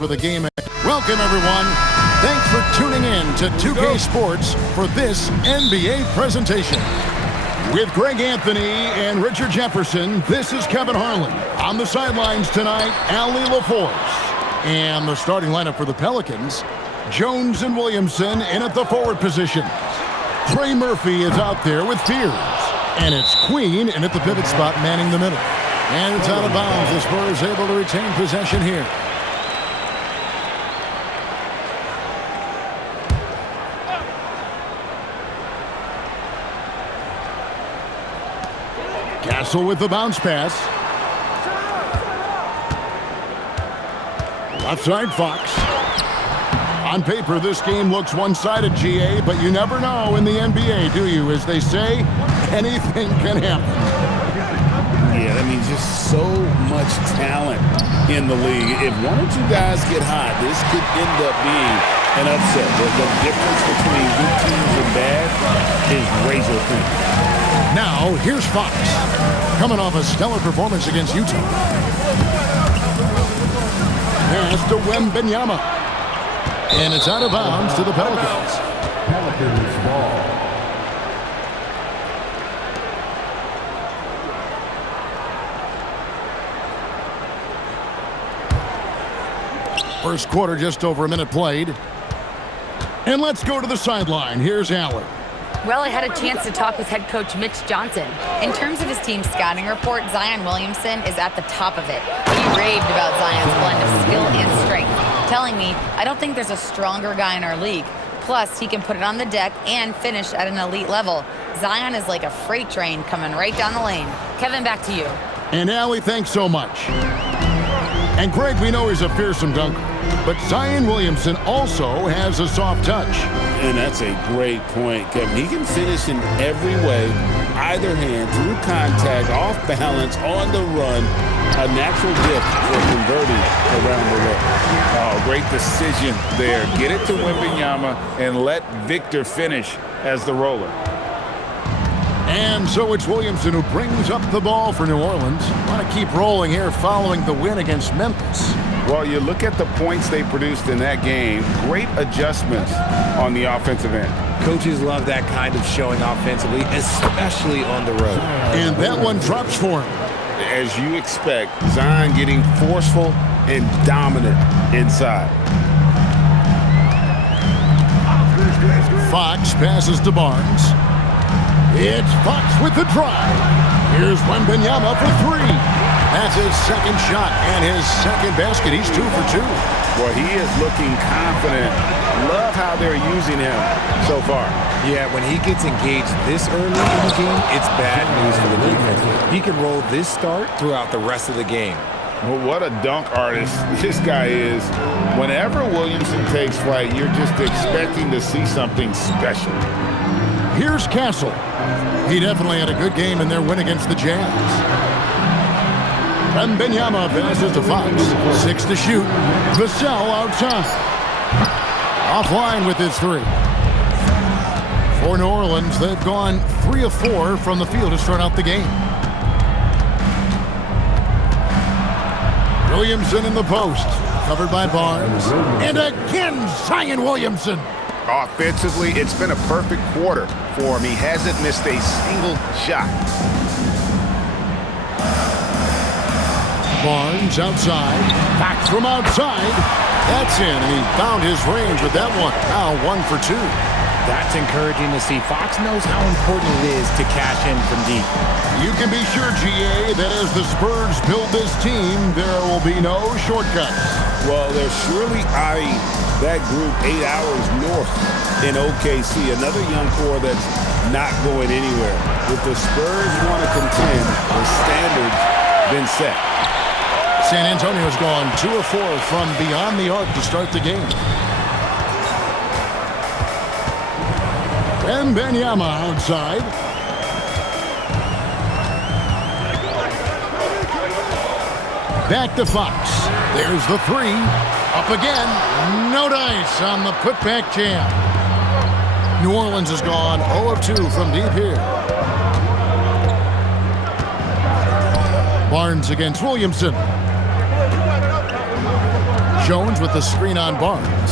For the game. Welcome, everyone. Thanks for tuning in to 2K Sports for this NBA presentation. With Greg Anthony and Richard Jefferson, this is Kevin Harlan. On the sidelines tonight, Allie LaForce. And the starting lineup for the Pelicans, Jones and Williamson in at the forward position. Trey Murphy is out there with Fears. And it's Queen in at the pivot spot manning the middle. And it's out of bounds. The Spurs able to retain possession here. Castle with the bounce pass. Left side, Fox. On paper, this game looks one-sided, GA, but you never know in the NBA, do you? As they say, anything can happen. Yeah, that means just so much talent in the league. If one or two guys get hot, this could end up being an upset. The difference between good teams and bad is razor thin. Now, here's Fox, coming off a stellar performance against Utah. Pass to Wembanyama. And it's out of bounds to the Pelicans. Pelicans ball. First quarter, just over a minute played. And let's go to the sideline. Here's Allen. Well, I had a chance to talk with head coach Mitch Johnson. In terms of his team's scouting report, Zion Williamson is at the top of it. He raved about Zion's blend of skill and strength, telling me, I don't think there's a stronger guy in our league. Plus, he can put it on the deck and finish at an elite level. Zion is like a freight train coming right down the lane. Kevin, back to you. And Allie, thanks so much. And Greg, we know he's a fearsome dunker, but Zion Williamson also has a soft touch. And that's a great point, Kevin. He can finish in every way, either hand, through contact, off balance, on the run. A natural gift for converting around the rim. Oh, great decision there. Get it to Wembanyama and let Victor finish as the roller. And so it's Williamson who brings up the ball for New Orleans. Want to keep rolling here following the win against Memphis. Well, you look at the points they produced in that game. Great adjustments on the offensive end. Coaches love that kind of showing offensively, especially on the road. And that one drops for him. As you expect, Zion getting forceful and dominant inside. Fox passes to Barnes. It's Fox with the drive. Here's Wembanyama for three. That's his second shot and his second basket. He's 2 for 2. Well, he is looking confident. Love how they're using him so far. Yeah, when he gets engaged this early in the game, it's bad news for the defense. He can roll this start throughout the rest of the game. Well, what a dunk artist this guy is. Whenever Williamson takes flight, you're just expecting to see something special. Here's Castle. He definitely had a good game in their win against the Jazz. Wembanyama passes to Fox. 6 to shoot. Vassell outside. Offline with his three. For New Orleans, they've gone 3 of 4 from the field to start out the game. Williamson in the post. Covered by Barnes. And again, Zion Williamson. Offensively, it's been a perfect quarter for him. He hasn't missed a single shot. Barnes outside. Back from outside. That's in, and he found his range with that one. Now 1 for 2. That's encouraging to see. Fox knows how important it is to cash in from deep. You can be sure, GA, that as the Spurs build this team, there will be no shortcuts. Well, they're surely eyeing that group 8 hours north in OKC. Another young core that's not going anywhere. If the Spurs want to contend, the standard's been set. San Antonio's gone 2 of 4 from beyond the arc to start the game. Wembanyama outside. Back to Fox. There's the three. Up again. No dice on the putback jam. New Orleans has gone 0 of 2 from deep here. Barnes against Williamson. Jones with the screen on Barnes.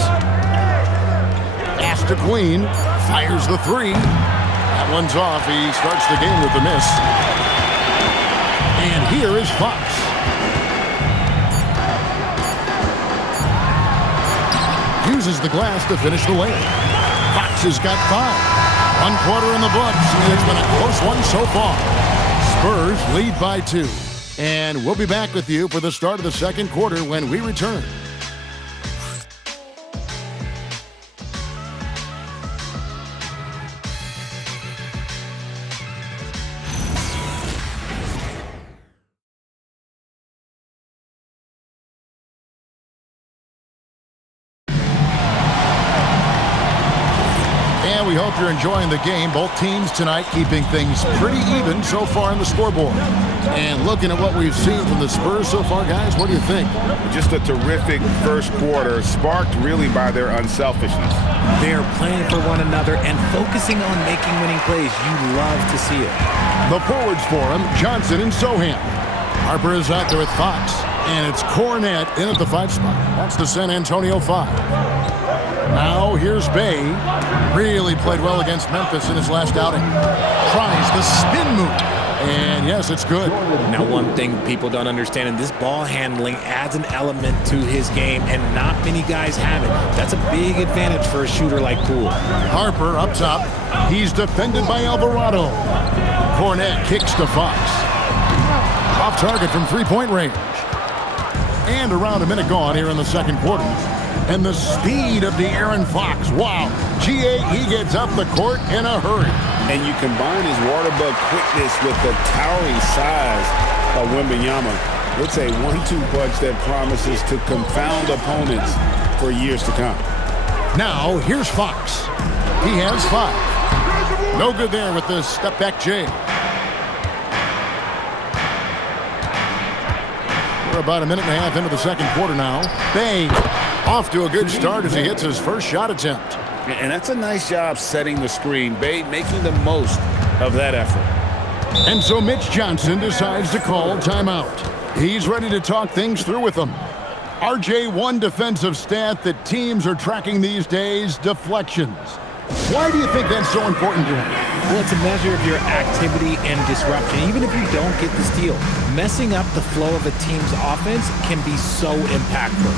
Pass to Queen. Fires the three. That one's off. He starts the game with the miss. And here is Fox. Uses the glass to finish the layup. Fox has got 5. 1 quarter in the books. It's been a close one so far. Spurs lead by 2. And we'll be back with you for the start of the second quarter when we return. We hope you're enjoying the game. Both teams tonight keeping things pretty even so far on the scoreboard. And looking at what we've seen from the Spurs so far, guys, what do you think? Just a terrific first quarter, sparked really by their unselfishness. They're playing for one another and focusing on making winning plays. You love to see it. The forwards for him, Johnson and Sohan. Harper is out there with Fox. And it's Cornette in at the 5 spot. That's the San Antonio 5. Now here's Bay. Really played well against Memphis in his last outing. Tries the spin move. And yes, it's good. Now one thing people don't understand, and this ball handling adds an element to his game, and not many guys have it. That's a big advantage for a shooter like Poole. Harper up top. He's defended by Alvarado. Cornette kicks to Fox. Off target from three-point range. And around a minute gone here in the second quarter. And the speed of De'Aaron Fox. Wow. G.A., he gets up the court in a hurry. And you combine his water bug quickness with the towering size of Wembanyama. It's a 1-2 punch that promises to confound opponents for years to come. Now, here's Fox. He has 5. No good there with the step-back J. We're about a minute and a half into the second quarter now. Bay off to a good start as he hits his first shot attempt. And that's a nice job setting the screen. Bay making the most of that effort. And so Mitch Johnson decides to call timeout. He's ready to talk things through with them. RJ, one defensive stat that teams are tracking these days, deflections. Why do you think that's so important to him? Well, it's a measure of your activity and disruption, even if you don't get the steal. Messing up the flow of a team's offense can be so impactful.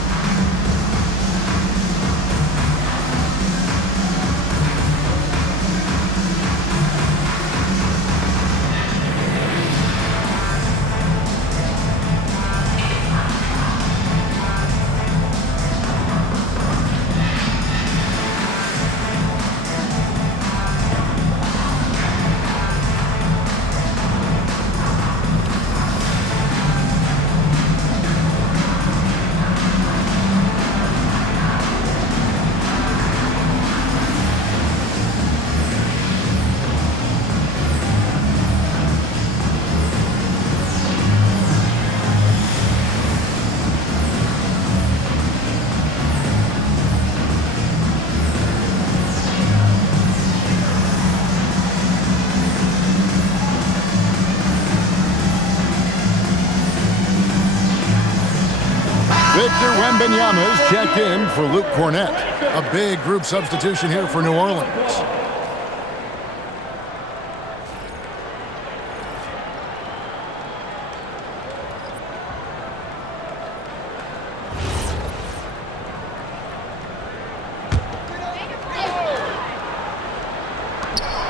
Victor Wembanyama is checked in for Luke Cornette. A big group substitution here for New Orleans.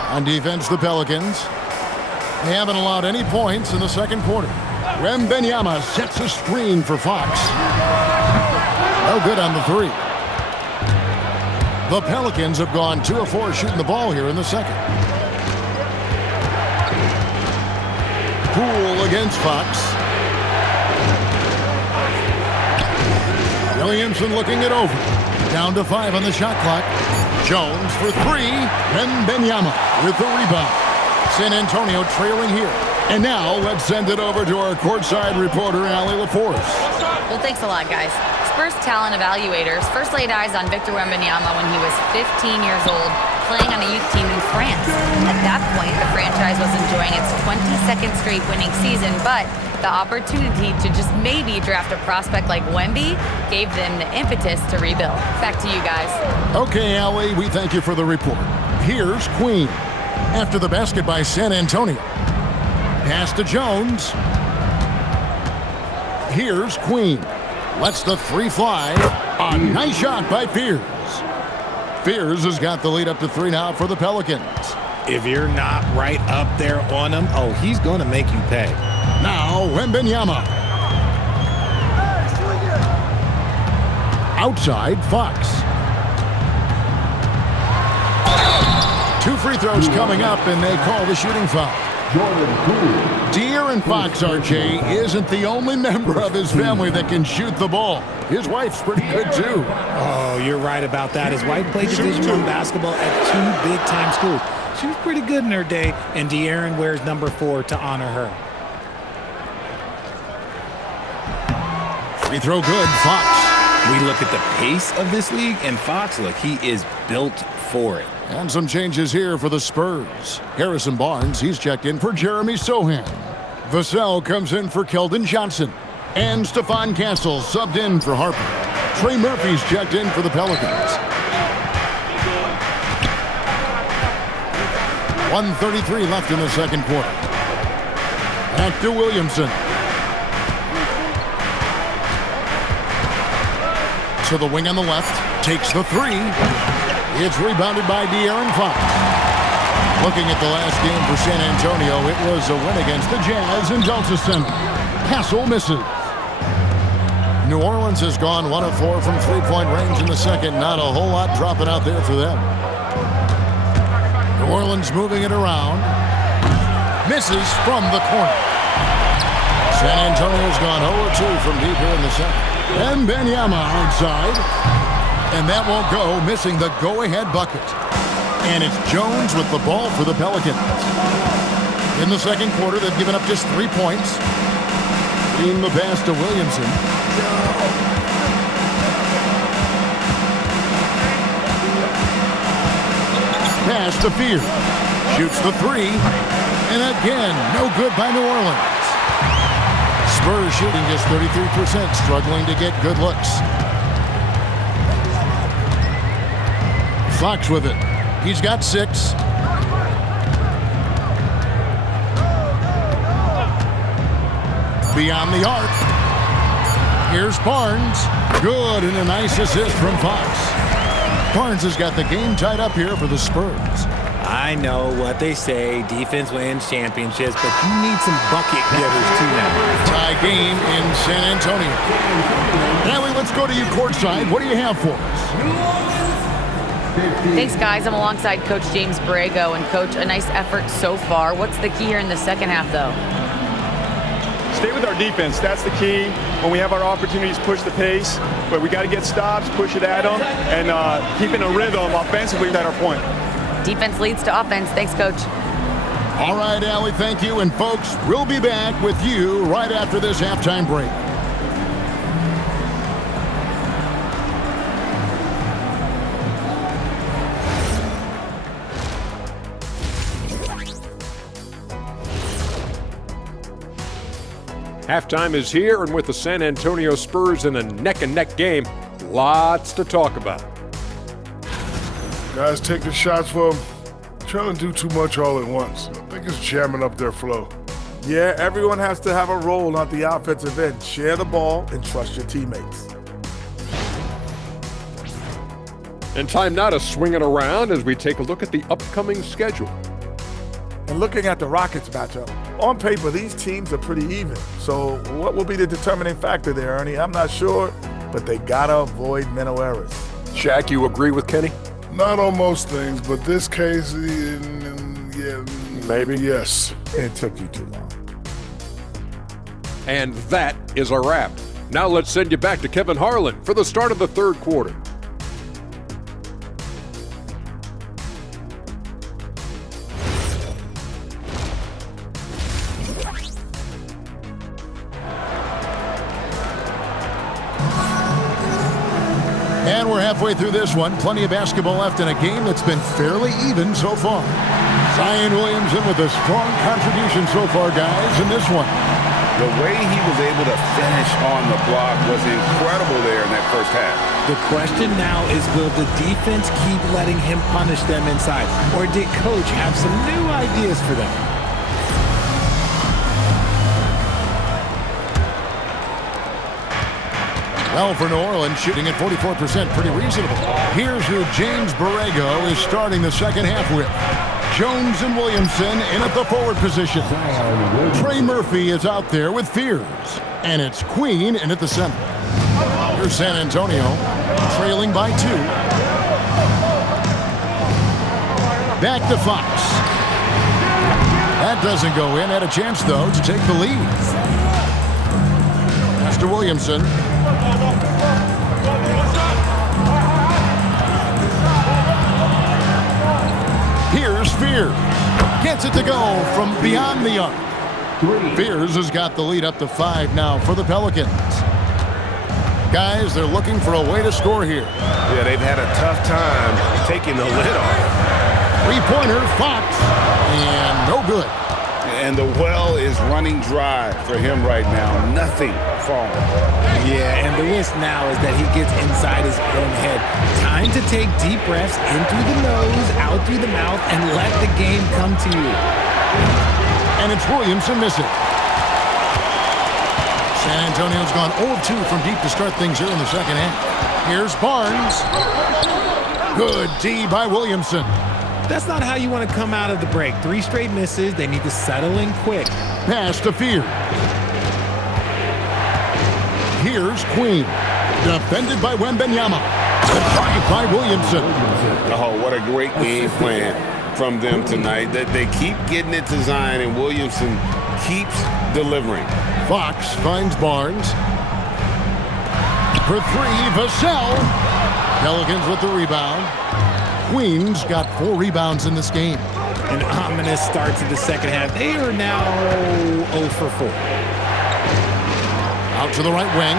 On defense, the Pelicans. They haven't allowed any points in the second quarter. Wembanyama sets a screen for Fox. No good on the 3. The Pelicans have gone 2 of 4 shooting the ball here in the second. Poole against Fox. Williamson looking it over. Down to 5 on the shot clock. Jones for 3. Wembanyama with the rebound. San Antonio trailing here. And now let's send it over to our courtside reporter, Allie LaForce. Well, thanks a lot, guys. Spurs talent evaluators first laid eyes on Victor Wembanyama when he was 15 years old, playing on a youth team in France. At that point, the franchise was enjoying its 22nd straight winning season, but the opportunity to just maybe draft a prospect like Wemby gave them the impetus to rebuild. Back to you guys. Okay, Allie, we thank you for the report. Here's Queen. After the basket by San Antonio. Pass to Jones. Here's Queen. Lets the three fly. A nice shot by Fears. Fears has got the lead up to 3 now for the Pelicans. If you're not right up there on him, oh, he's going to make you pay. Now, Wembanyama. Outside, Fox. 2 free throws coming up, and they call the shooting foul. De'Aaron Fox, RJ, isn't the only member of his family that can shoot the ball. His wife's pretty good, too. Oh, you're right about that. His wife played Division I basketball at 2 big-time schools. She was pretty good in her day, and De'Aaron wears number 4 to honor her. Free throw good, Fox. We look at the pace of this league, and Fox, look, he is built for it. And some changes here for the Spurs. Harrison Barnes, he's checked in for Jeremy Sohan. Vassell comes in for Keldon Johnson. And Stephon Castle subbed in for Harper. Trey Murphy's checked in for the Pelicans. 1:33 left in the second quarter. Back to Williamson. To the wing on the left. Takes the three. It's rebounded by De'Aaron Fox. Looking at the last game for San Antonio, it was a win against the Jazz in Delta Center. Castle misses. New Orleans has gone 1 of 4 from three-point range in the second. Not a whole lot dropping out there for them. New Orleans moving it around. Misses from the corner. San Antonio's gone 0 of 2 from deep here in the second. And Wembanyama outside. And that won't go, missing the go-ahead bucket. And it's Jones with the ball for the Pelicans. In the second quarter, they've given up just 3 points. In the pass to Williamson. Pass to Fear. Shoots the three. And again, no good by New Orleans. Spurs shooting just 33%, struggling to get good looks. Fox with it. He's got 6. Beyond the arc. Here's Barnes. Good, and a nice assist from Fox. Barnes has got the game tied up here for the Spurs. I know what they say, defense wins championships, but you need some bucket getters too now. Tie game in San Antonio. Allie, let's go to you courtside. What do you have for us? Thanks, guys. I'm alongside Coach James Borrego. And, Coach, a nice effort so far. What's the key here in the second half, though? Stay with our defense. That's the key. When we have our opportunities, push the pace. But we got to get stops, push it at them, and keeping a rhythm offensively at our point. Defense leads to offense. Thanks, Coach. All right, Allie, thank you. And, folks, we'll be back with you right after this halftime break. Halftime is here, and with the San Antonio Spurs in a neck-and-neck game, lots to talk about. Guys taking shots for them, trying to do too much all at once. I think it's jamming up their flow. Yeah, everyone has to have a role on the offensive end. Share the ball and trust your teammates. And time now to swing it around as we take a look at the upcoming schedule. And looking at the Rockets matchup, on paper, these teams are pretty even. So what will be the determining factor there, Ernie? I'm not sure, but they gotta avoid mental errors. Shaq, you agree with Kenny? Not on most things, but this case, yeah, Maybe. Yes. It took you too long. And that is a wrap. Now let's send you back to Kevin Harlan for the start of the third quarter. And we're halfway through this one. Plenty of basketball left in a game that's been fairly even so far. Zion Williamson with a strong contribution so far, guys, in this one. The way he was able to finish on the block was incredible there in that first half. The question now is, will the defense keep letting him punish them inside? Or did Coach have some new ideas for them? Well, for New Orleans, shooting at 44%, pretty reasonable. Here's who James Borrego is starting the second half with. Jones and Williamson in at the forward position. Trey Murphy is out there with Fears. And it's Queen in at the center. Here's San Antonio, trailing by 2. Back to Fox. That doesn't go in. Had a chance, though, to take the lead. Pass to Williamson. Here's Fears. Gets it to go from beyond the arc. Fears has got the lead up to 5 now for the Pelicans. Guys, they're looking for a way to score here. Yeah, they've had a tough time taking the lid off. Three-pointer, Fox, and no good. And the well is running dry for him right now. Nothing falling. Yeah, and the risk now is that he gets inside his own head. Time to take deep breaths in through the nose, out through the mouth, and let the game come to you. And it's Williamson missing. San Antonio's gone 0-2 from deep to start things here in the second half. Here's Barnes. Good D by Williamson. That's not how you want to come out of the break. 3 straight misses. They need to settle in quick. Pass to Fears. Here's Queen. Defended by Wembanyama. The drive by Williamson. Oh, what a great game plan from them tonight. They keep getting it to Zion, and Williamson keeps delivering. Fox finds Barnes. For 3, Vassell. Pelicans with the rebound. Queens got 4 rebounds in this game. An ominous start to the second half. They are now 0 for 4. Out to the right wing.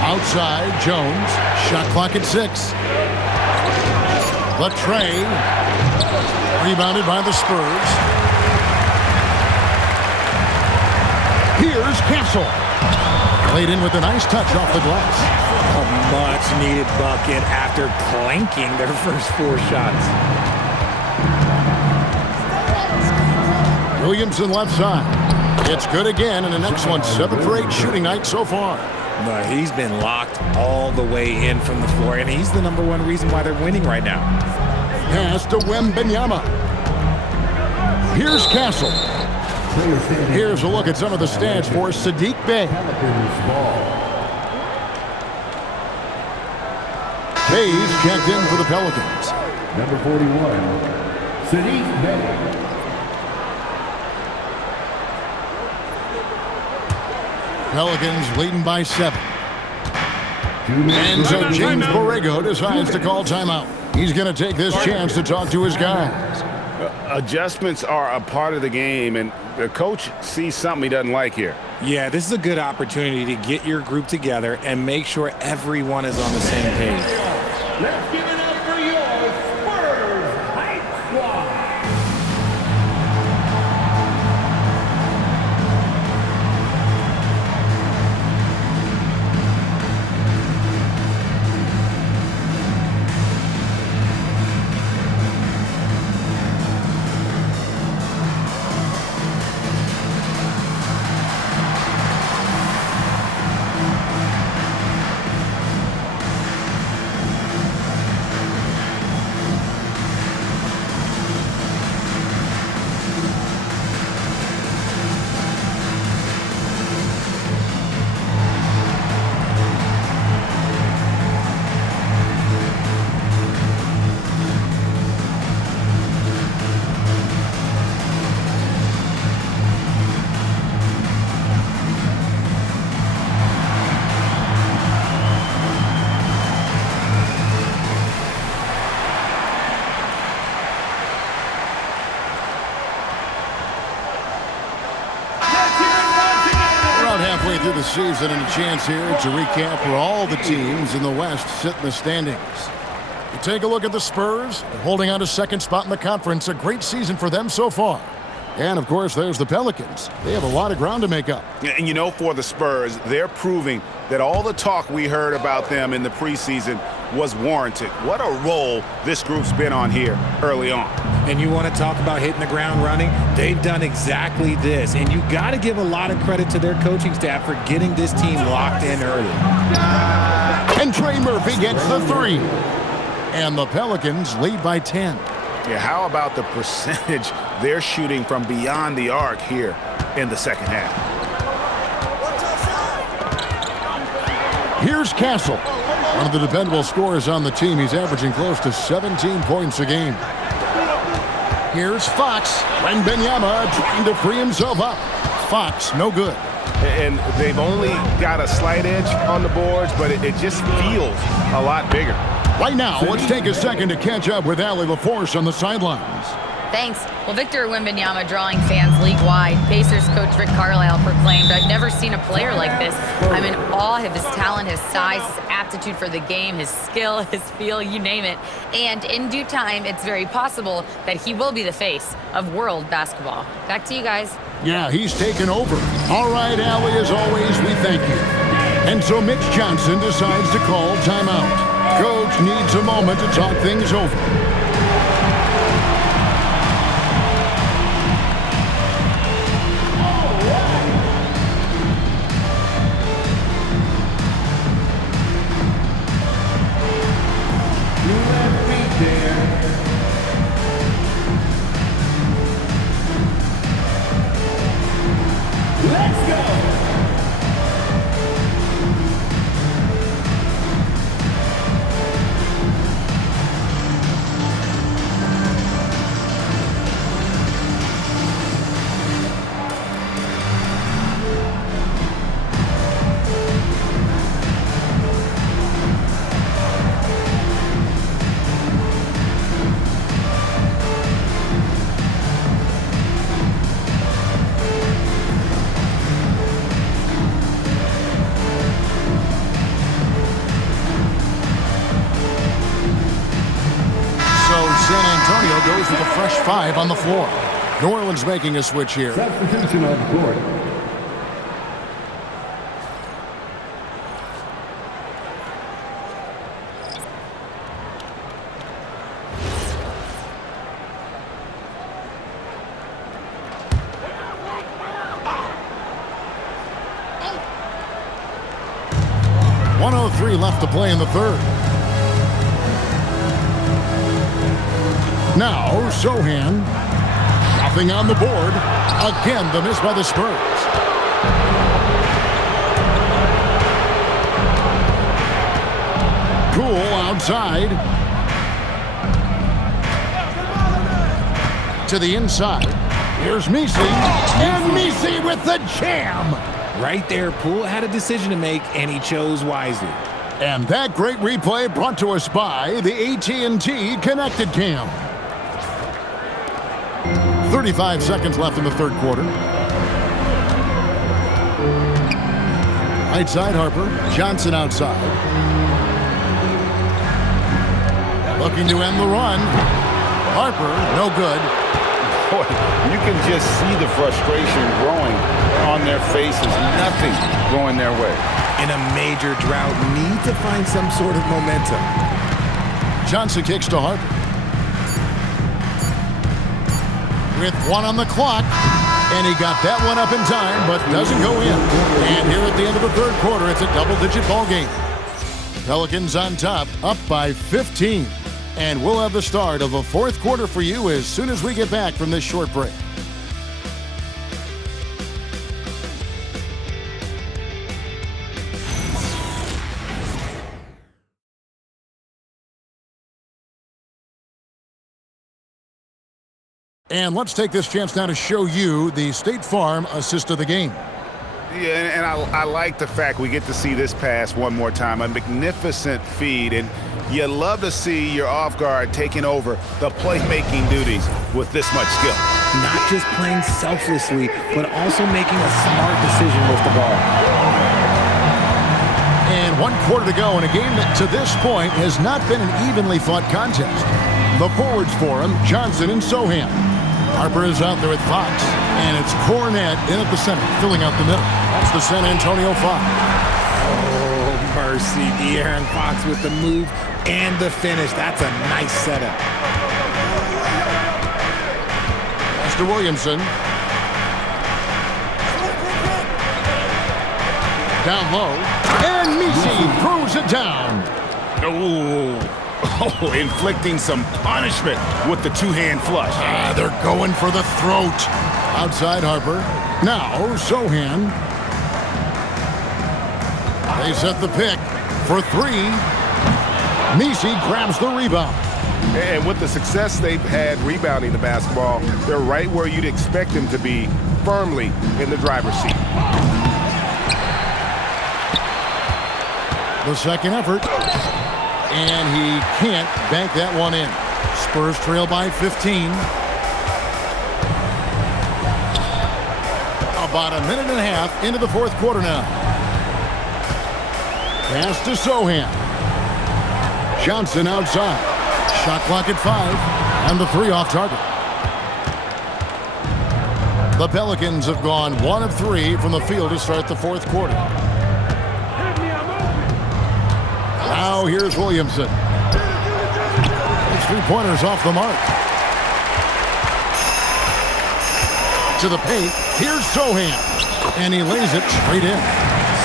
Outside, Jones. Shot clock at 6. Latrey. Rebounded by the Spurs. Here's Castle. Played in with a nice touch off the glass. A much-needed bucket after clanking their first 4 shots. Williamson left side. It's good again, and the next one 7 for 8 shooting night so far. No, he's been locked all the way in from the floor, and he's the #1 reason why they're winning right now. Pass to Wembanyama. Here's Castle. Here's a look at some of the stats for Saddiq Bey. Bay's checked in for the Pelicans. Number 41, Saddiq Bey. Pelicans leading by 7. And so James Borrego decides to call timeout. He's going to take this chance to talk to his guys. Adjustments are a part of the game, and the coach sees something he doesn't like here. Yeah, this is a good opportunity to get your group together and make sure everyone is on the same page. Let's give it up for your Spurs Hype Squad. season and a chance here to recap where all the teams in the West sit in the standings. You take a look at the Spurs, holding on to second spot in the conference. A great season for them so far. And, of course, there's the Pelicans. They have a lot of ground to make up. And, you know, for the Spurs, they're proving that all the talk we heard about them in the preseason was warranted. What a role this group's been on here early on. And you want to talk about hitting the ground running? They've done exactly this. And you got to give a lot of credit to their coaching staff for getting this team locked in early. And Trey Murphy gets the three. And the Pelicans lead by 10. Yeah, how about the percentage they're shooting from beyond the arc here in the second half? Here's Castle, one of the dependable scorers on the team. He's averaging close to 17 points a game. Here's Fox. Wembanyama trying to free himself up. Fox, no good. And they've only got a slight edge on the boards, but it just feels a lot bigger. Right now, let's take a second to catch up with Allie LaForce on the sidelines. Thanks. Well, Victor Wembanyama drawing fans league-wide. Pacers coach Rick Carlisle proclaimed, "I've never seen a player like this. I'm in awe of his talent, his size, his aptitude for the game, his skill, his feel, you name it." And in due time, it's very possible that he will be the face of world basketball. Back to you guys. Yeah, he's taken over. All right, Allie, as always, we thank you. And so Mitch Johnson decides to call timeout. Coach needs a moment to talk things over. Let's go! Goes with a fresh five on the floor. New Orleans making a switch here. Substitution on the court. .103 left to play in the third. Now, Sohan, nothing on the board. Again, the miss by the Spurs. Poole outside. To the inside. Here's Messi. And Messi with the jam. Right there, Poole had a decision to make, and he chose wisely. And that great replay brought to us by the AT&T Connected Cam. 35 seconds left in the third quarter. Right side, Harper. Johnson outside. Looking to end the run. Harper, no good. Boy, you can just see the frustration growing on their faces. Nothing going their way. In a major drought, need to find some sort of momentum. Johnson kicks to Harper. With one on the clock, and he got that one up in time, but doesn't go in. And here at the end of the third quarter, it's a double-digit ball game. Pelicans on top, up by 15. And we'll have the start of the fourth quarter for you as soon as we get back from this short break. And let's take this chance now to show you the State Farm assist of the game. Yeah, and I like the fact we get to see this pass one more time. A magnificent feed, and you love to see your off guard taking over the playmaking duties with this much skill. Not just playing selflessly, but also making a smart decision with the ball. 1 quarter to go in a game that to this point has not been an evenly fought contest. The forwards for him, Johnson and Sohan. Harper is out there with Fox, and it's Cornette in at the center, filling out the middle. That's the San Antonio Fox. Oh, mercy. De'Aaron Fox with the move and the finish. That's a nice setup. That's to Williamson. Down low, and Misi throws it down. Oh, inflicting some punishment with the two-hand flush. They're going for the throat. Outside Harper. Now Sohan. They set the pick for 3. Misi grabs the rebound. And with the success they've had rebounding the basketball, they're right where you'd expect them to be, firmly in the driver's seat. The second effort, and he can't bank that one in. Spurs trail by 15. About a minute and a half into the fourth quarter now. Pass to Sohan. Johnson outside. Shot clock at 5, and the 3 off target. The Pelicans have gone 1 of 3 from the field to start the fourth quarter. Now here's Williamson. His 3-pointers off the mark. To the paint. Here's Sohan. And he lays it straight in.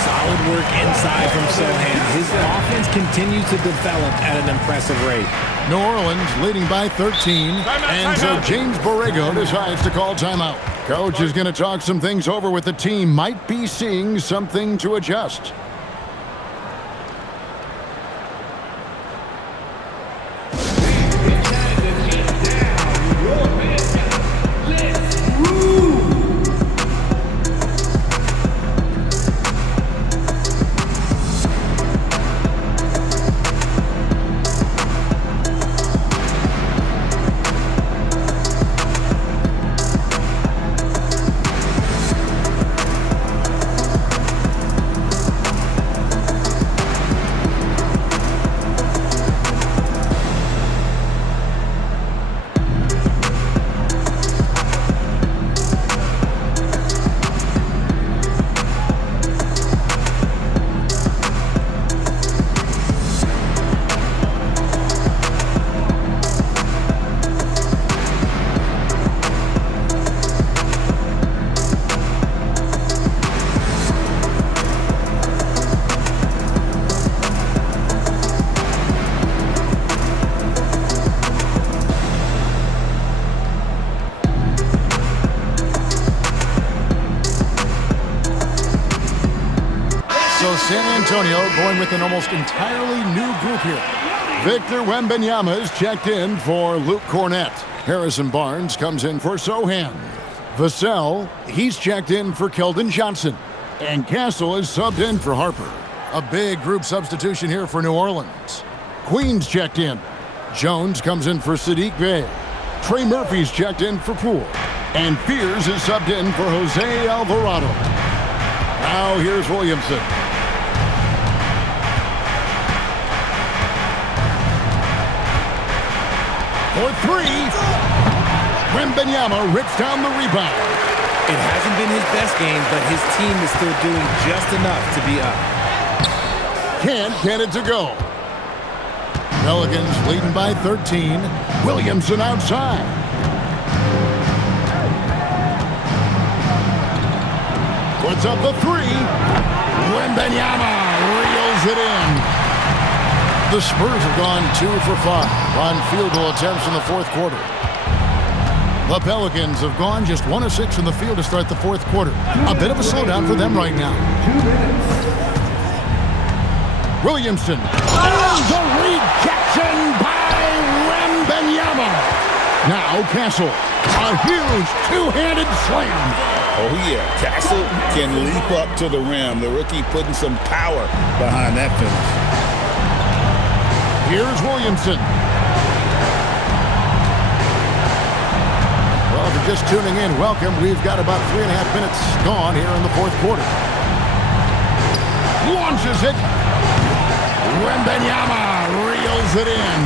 Solid work inside from Sohan. His offense continues to develop at an impressive rate. New Orleans leading by 13. And so James Borrego decides to call timeout. Coach is going to talk some things over with the team. Might be seeing something to adjust. San Antonio going with an almost entirely new group here. Victor Wembanyama is checked in for Luke Cornette. Harrison Barnes comes in for Sohan. Vassell, he's checked in for Keldon Johnson. And Castle is subbed in for Harper. A big group substitution here for New Orleans. Queen's checked in. Jones comes in for Sadiq Bey. Trey Murphy's checked in for Poole. And Fears is subbed in for Jose Alvarado. Now here's Williamson. For 3, Wembanyama rips down the rebound. It hasn't been his best game, but his team is still doing just enough to be up. Can't get it to go. Pelicans leading by 13. Williamson outside. Puts up the 3. Wembanyama reels it in. The Spurs have gone 2 for 5 on field goal attempts in the fourth quarter. The Pelicans have gone just 1 of 6 from the field to start the fourth quarter. A bit of a slowdown for them right now. Williamson. Oh, the rejection by Wembanyama. Now Castle. A huge two-handed slam. Oh, yeah. Castle can leap up to the rim. The rookie putting some power behind that finish. Here's Williamson. Well, if you're just tuning in, welcome. We've got about 3.5 minutes gone here in the fourth quarter. Launches it. Wembanyama reels it in.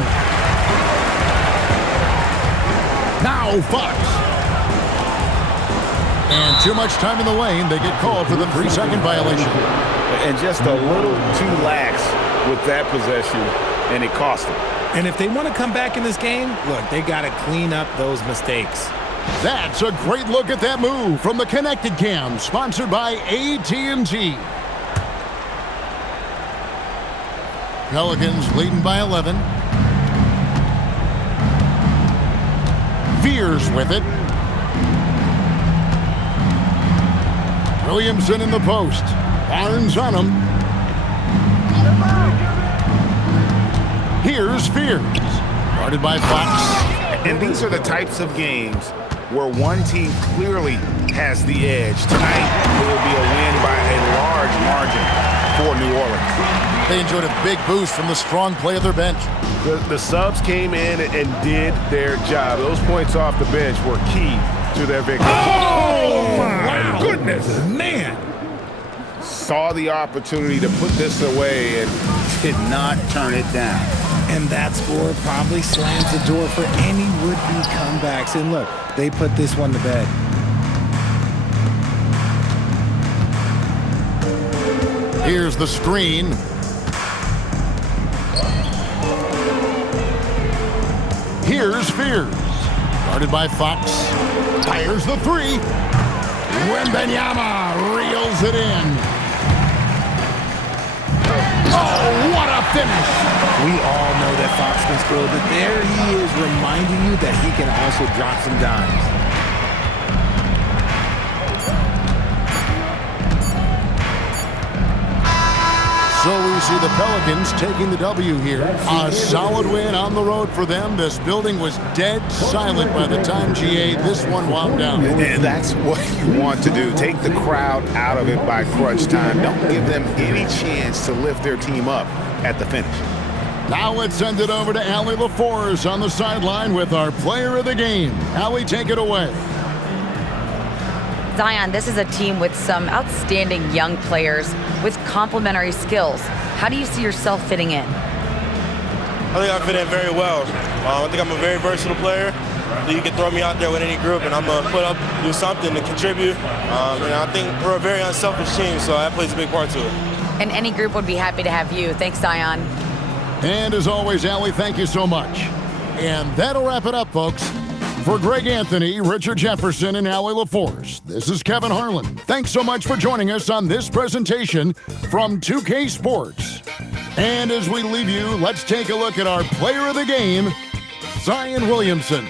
Now Fox. And too much time in the lane. They get called for the 3-second violation. And just a little too lax with that possession, and it cost them. And if they want to come back in this game, look, they got to clean up those mistakes. That's a great look at that move from the Connected Cam, sponsored by AT&T. Pelicans leading by 11. Veers with it. Williamson in the post. Barnes on him. Here's Fears. Guarded by Fox. And these are the types of games where one team clearly has the edge. Tonight, it will be a win by a large margin for New Orleans. They enjoyed a big boost from the strong play of their bench. The subs came in and did their job. Those points off the bench were key to their victory. Oh, my goodness, man. Saw the opportunity to put this away and did not turn it down. And that score probably slams the door for any would-be comebacks. And look, they put this one to bed. Here's the screen. Here's Fears. Guarded by Fox. Fires the three. Wembanyama reels it in. Oh, what a finish. We all know that Fox can score, but there he is reminding you that he can also drop some dimes. So we see the Pelicans taking the W here. A solid win on the road for them. This building was dead silent by the time GA this one wound down. And that's what you want to do. Take the crowd out of it by crunch time. Don't give them any chance to lift their team up at the finish. Now let's send it over to Allie LaForce on the sideline with our player of the game. Allie, take it away. Zion, this is a team with some outstanding young players with complementary skills. How do you see yourself fitting in? I think I fit in very well. I think I'm a very versatile player. You can throw me out there with any group, and I'm going to put up, do something to contribute. And I think we're a very unselfish team, so that plays a big part to it. And any group would be happy to have you. Thanks, Zion. And as always, Allie, thank you so much. And that'll wrap it up, folks. For Greg Anthony, Richard Jefferson, and Allie LaForce, this is Kevin Harlan. Thanks so much for joining us on this presentation from 2K Sports. And as we leave you, let's take a look at our player of the game, Zion Williamson.